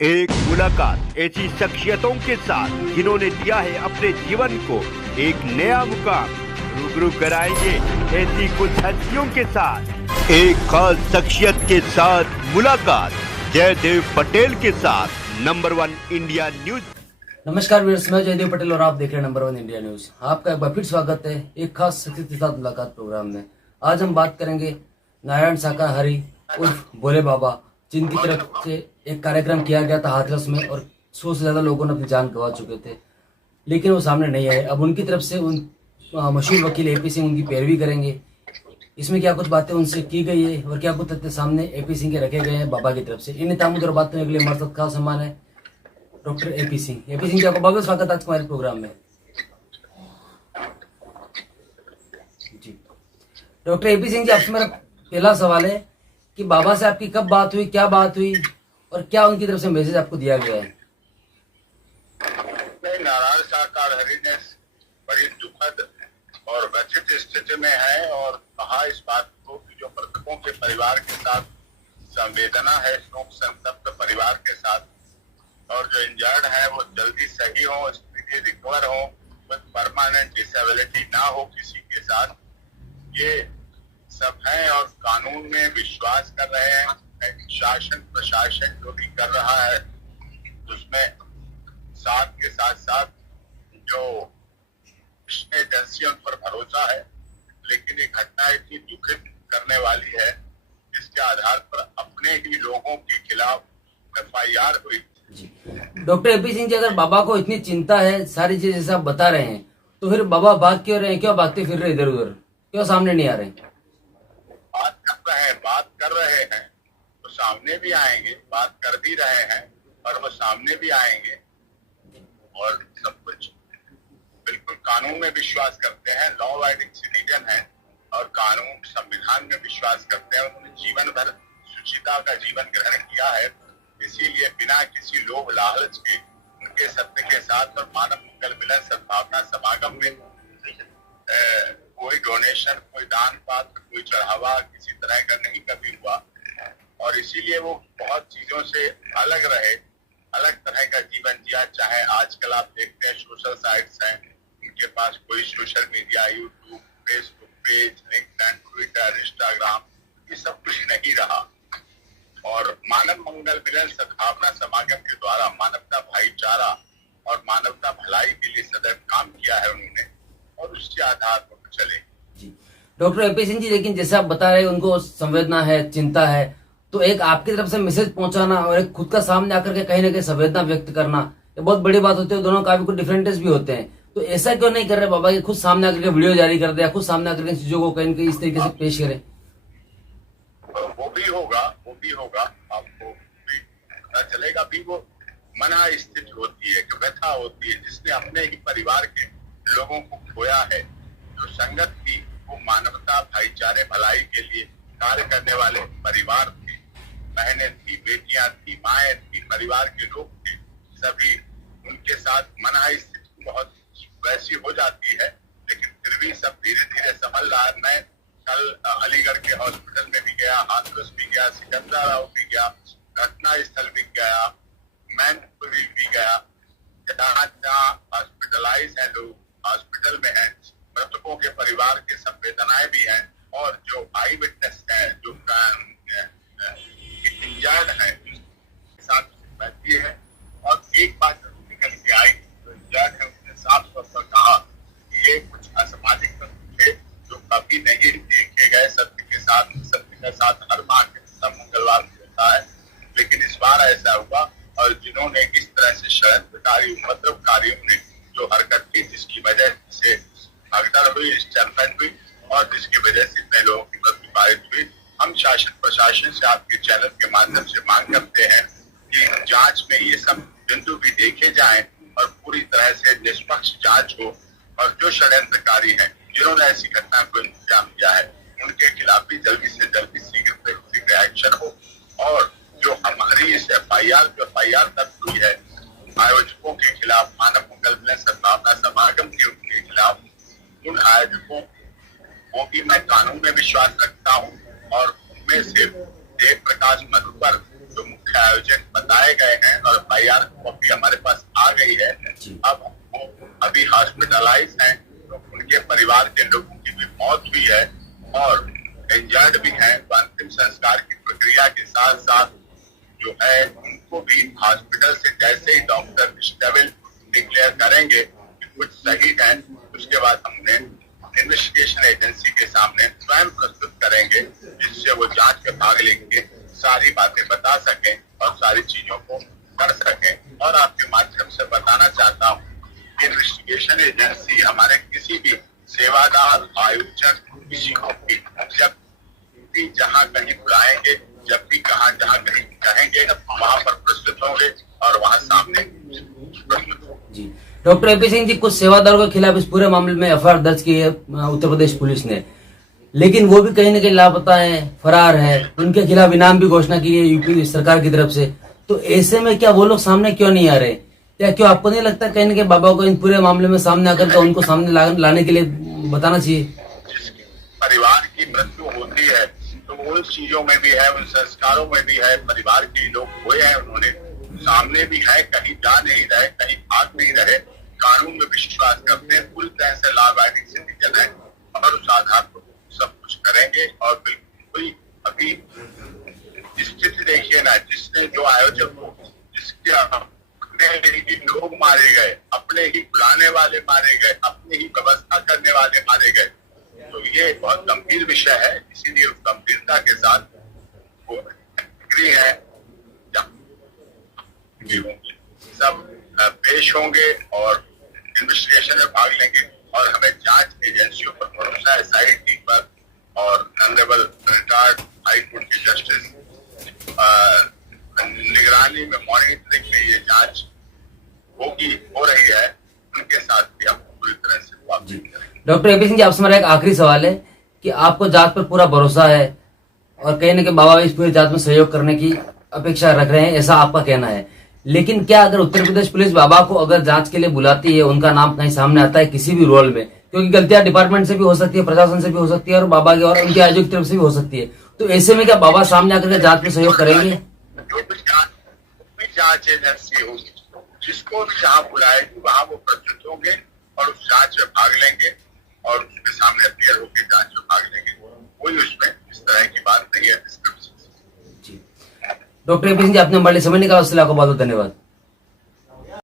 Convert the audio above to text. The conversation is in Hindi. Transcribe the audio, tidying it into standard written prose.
एक मुलाकात ऐसी शख्सियतों के साथ जिन्होंने दिया है अपने जीवन को एक नया मुकाम। रूबरू कराएंगे ऐसी कुछ हस्तियों के साथ एक खास शख्सियत के साथ मुलाकात। जयदेव पटेल के साथ नंबर 1 इंडिया न्यूज। नमस्कार व्यूअर्स, मैं जयदेव पटेल और आप देख रहे हैं नंबर 1 इंडिया न्यूज। आपका एक बार फिर स्वागत है एक खास शख्सियत के साथ मुलाकात प्रोग्राम में। आज हम बात करेंगे नारायण शाकाहारी उर्फ भोले बाबा, जिनकी तरफ से एक कार्यक्रम किया गया था हाथरस में और 100 से ज्यादा लोगों ने अपनी जान गंवा चुके थे, लेकिन वो सामने नहीं आए। अब उनकी तरफ से उन मशहूर वकील एपी सिंह उनकी पैरवी करेंगे। इसमें क्या कुछ बातें उनसे की गई है और क्या कुछ तथ्य सामने एपी सिंह के रखे गए हैं बाबा की तरफ से, इन तामुद्दों बात करने के लिए हमारे साथ खास सम्मान है doctor AP Singh. AP Singh ji, आपका बहुत स्वागत है आज हमारे प्रोग्राम में। जी डॉक्टर एपी सिंह जी, आपसे मेरा पहला सवाल है कि बाबा से आपकी कब बात हुई, क्या बात हुई और क्या उनकी तरफ से मैसेज आपको दिया गया है? नारायण शाकाहारी ने बड़ी दुखद और व्यथित स्थिति में है और कहा इस बात को कि जो मृतकों के परिवार के साथ संवेदना है, शोक संतप्त परिवार के साथ, और जो इंजर्ड है वो जल्दी सही हो, स्थिति रिकवर हो, परमानेंट डिसेबिलिटी ना हो किसी के साथ, ये सब है। और कानून में विश्वास कर रहे हैं। शासन प्रशासन जो भी कर रहा है उसमें साथ के साथ साथ जो एजेंसी उन पर भरोसा है। लेकिन ये घटना इतनी दुखद करने वाली है जिसके आधार पर अपने ही लोगों के खिलाफ एफआईआर हुई। डॉक्टर एपी सिंह जी, अगर बाबा को इतनी चिंता है, सारी चीजें जैसे आप बता रहे हैं, तो फिर बाबा भाग क्यों रहे हैं? क्यों भागते फिर रहे इधर उधर, क्यों सामने नहीं आ रहे? बात कर रहे हैं तो सामने भी आएंगे, बात कर भी रहे हैं और वो सामने भी आएंगे। और सब कुछ बिल्कुल कानून में विश्वास करते हैं, लॉ अबाइडिंग सिटीजन है और कानून संविधान में विश्वास करते हैं। उन्होंने जीवन भर शुचिता का जीवन ग्रहण किया है, इसीलिए बिना किसी लोभ लालच के उनके सत्य के साथ और मानव मंगल मिलन सद्भावना समागम में कोई डोनेशन, कोई दान पात्र, कोई चढ़ावा किसी तरह का नहीं कभी हुआ। और इसीलिए वो बहुत चीजों से अलग रहे, अलग तरह का जीवन जिया। चाहे आजकल आप देखते हैं सोशल साइट्स हैं, उनके पास कोई social media, YouTube, Facebook page, LinkedIn, Twitter, Instagram, ये सब कुछ नहीं रहा। और मानव मंगल मिलन सद्भावना समागम के द्वारा मानवता भाईचारा और मानवता भलाई के लिए सदैव काम किया है उन्होंने, और उसके आधार पर चले। डॉक्टर एपी सिंह जी, लेकिन जैसे आप बता रहे हैं उनको संवेदना है, चिंता है, तो एक आपकी तरफ से मैसेज पहुंचाना और एक खुद का सामने आकर के कहीं ना कहीं संवेदना व्यक्त करना, ये बहुत बड़ी बात होती है। दोनों काफी कुछ डिफरेंटेज भी होते हैं, तो ऐसा क्यों नहीं कर रहे बाबा कि खुद सामने आकर के वीडियो जारी कर दे या खुद सामने आकर के चीजों को कहीं इस तरीके से पेश करें? वो भी होगा आपको भी पता चलेगा। भी वो मना स्थिति होती है, व्यथा होती है, जिसने अपने ही परिवार के लोगों को खोया है। जो संगत थी वो मानवता भाईचारे भलाई के लिए कार्य करने वाले परिवार थे, बहनें थी, बेटियां थी, माएँ थी, परिवार के लोग थे, सभी उनके साथ मना स्थिति बहुत वैसी हो जाती है। लेकिन फिर भी सब धीरे धीरे संभल रहा है। मैं कल अलीगढ़ के हॉस्पिटल में भी गया, हाथरस भी गया, सिकंदराबाद भी गया, घटना स्थल भी गया, मैनपुरी भी गया। जहाँ हॉस्पिटलाइज है लोग, हॉस्पिटल में है, मृतकों के परिवार के संवेदनाएं भी हैं और जो आई विटनेस है, जो इंजर्ड है, साथ बैठी है। और एक बात निकल के आई, जो इंजर्ड है उसने साफ तौर पर कहा कि ये कुछ असामाजिक तत्व थे जो कभी नहीं देखे गए। सत्य के साथ हर माह के सब मंगलवार को होता है, लेकिन इस बार ऐसा हुआ। और जिन्होंने इस तरह से षड्यंत्रकारी उपद्रवकारियों ने जो हरकत की, जिसकी वजह से भगदड़ हुई, स्टैम्पेड हुई और जिसकी वजह से इतने लोगों की मृत्यु पारित हुई, हम शासन प्रशासन से आपके चैनल के माध्यम से मांग करते हैं कि जांच में ये सब बिंदु भी देखे जाएं और पूरी तरह से निष्पक्ष जांच हो। और जो षड्यंत्रकारी हैं, जिन्होंने ऐसी घटना को इंतजाम किया है, उनके खिलाफ भी जल्दी से जल्दी शीघ्र एक्शन हो। और जो हमारी इस एफआईआर दर्ज हुई है आयोजकों के खिलाफ, मानव मंगल मिलन सद्भावना समागम के उनके खिलाफ, उन आयोजकों को भी मैं कानून में विश्वास रखता हूँ। और उनमें से देव प्रकाश मधुकर जो मुख्य आयोजक बताए गए हैं और FIR कॉपी हमारे पास आ गई है। अब वो अभी हॉस्पिटलाइज हैं, तो उनके परिवार के लोगों की भी मौत हुई है और इंजर्ड भी हैं। तो अंतिम संस्कार की प्रक्रिया के साथ साथ जो है उनको भी हॉस्पिटल से जैसे ही डॉक्टर स्टेबल डिक्लेयर करेंगे कि कुछ सही है, उसके बाद हमने इन्वेस्टिगेशन एजेंसी के सामने स्वयं प्रस्तुत करेंगे, जिससे वो जांच में भाग लेंगे, सारी बातें बता सकें और सारी चीजों को कर सकें। और आपके माध्यम से बताना चाहता हूँ कि इन्वेस्टिगेशन एजेंसी हमारे किसी भी सेवादार आयोजक किसी को भी जब भी जहाँ कहीं बुलाएंगे, जब भी जहाँ कहीं कहेंगे, वहाँ पर प्रस्तुत होंगे और वहाँ सामने प्रस्तुत होंगे। जी डॉक्टर एपी सिंह जी, कुछ सेवादारों के खिलाफ इस पूरे मामले में FIR दर्ज की है उत्तर प्रदेश पुलिस ने, लेकिन वो भी कहीं न कहीं लापता है, फरार है। उनके खिलाफ इनाम भी घोषणा की है यूपी सरकार की तरफ से। तो ऐसे में क्या वो लोग सामने क्यों नहीं आ रहे? क्या क्यों आपको नहीं लगता कहीं न कहीं बाबा को इन पूरे मामले में सामने आकर के उनको सामने लाने के लिए बताना चाहिए? परिवार की मृत्यु होती है तो उन चीजों में भी है, उन संस्कारों में भी है, परिवार के लोग हुए हैं, उन्होंने सामने भी है, कहीं जा नहीं रहे, कहीं भाग नहीं रहे, कानून में विश्वास करते हैं, पूरी तरह से लॉ अबाइडिंग सिटीजन है और उस आधार पर सब कुछ करेंगे। और बिल्कुल अभी स्थिति देखिए ना, जिसने जो आयोजक को जिसके अपने ही लोग मारे गए, अपने ही बुलाने वाले मारे गए, अपने ही व्यवस्था करने वाले मारे गए, तो ये बहुत गंभीर विषय है। इसीलिए उस गंभीरता के साथ वो एग्री है, सब पेश होंगे और इन्वेस्टिगेशन में भाग लेंगे और हमें जांच एजेंसियों पर भरोसा है, SIT पर और ऑनरेबल रिटायर्ड हाई कोर्ट के जस्टिस निगरानी में, मॉनिटरिंग में ये जांच हो रही है, उनके साथ भी हम पूरी तरह से बातचीत करेंगे। डॉक्टर एपी सिंह जी, आपसे मेरा एक आखिरी सवाल है कि आपको जांच पर पूरा भरोसा है और कहीं न कहीं बाबा इस पूरी जांच में सहयोग करने की अपेक्षा रख रहे हैं, ऐसा आपका कहना है। लेकिन क्या अगर उत्तर प्रदेश पुलिस बाबा को अगर जांच के लिए बुलाती है, उनका नाम कहीं सामने आता है किसी भी रोल में, क्योंकि गलतियां डिपार्टमेंट से भी हो सकती है, प्रशासन से भी हो सकती है और बाबा के और उनके आयोजक की तरफ से भी हो सकती है, तो ऐसे में क्या बाबा सामने आकर के जांच में सहयोग करेंगे? जो भी जांच एजेंसी होगी, जिसको भी जहाँ बुलाएगी वहाँ वो प्रस्तुत होंगे और उस जांच में भाग लेंगे और उसके सामने अपीयर होकर जांच में भाग लेंगे। कोई उसमें इस तरह की बात नहीं है। डॉक्टर एपी सिंह जी, आपने हमारे लिए समय निकाला, उसके लिए आपको बहुत बहुत धन्यवाद।